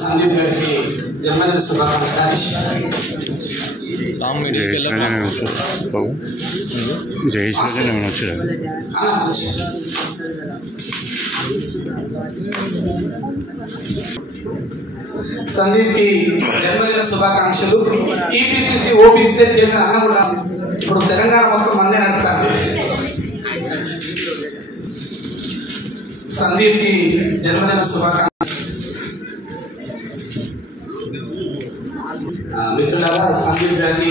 సందీప్ గారికి జన్మదిన శుభాకాంక్షలు. సందీప్ కి జన్మదిన శుభాకాంక్షలు. టీపీసీసీ ఓబీసీ చైర్మన్ అన్న కూడా ఇప్పుడు తెలంగాణ మొత్తం మందే నడుపుతారు. సందీప్ కి జన్మదిన శుభాకాంక్షలు. మిత్రులారా, సందీప్ గారికి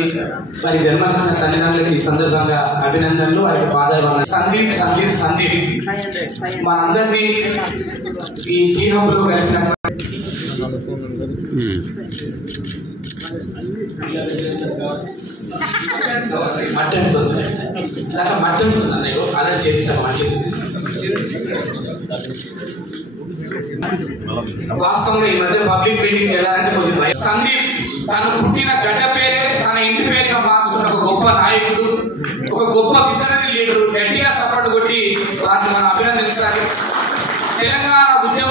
మరి జన్మనిచ్చిన తల్లిదండ్రులకి ఈ సందర్భంగా అభినందనలు, ఆయన పాదాలు. సందీప్ సందీప్ సందీప్ మనందరినీ ఈ టీ హబ్ లో కలిపిన మట్టంటుంది, దాంట్లో మట్టంటుంది అన్నయ్య, అలా చేసాం మట్టి. వాస్తవంగా ఈ మధ్య పబ్లిక్ మీటింగ్ వెళ్ళాలంటే కొద్ది భయం. సందీప్ తను పుట్టిన గడ్డ పేరే తన ఇంటి పేరుగా మార్చుకున్న ఒక గొప్ప నాయకుడు, ఒక గొప్ప విజనరీ లీడరు. గట్టిగా చప్పట్లు కొట్టి వారిని మనం అభినందించాలి. తెలంగాణ ఉద్యమ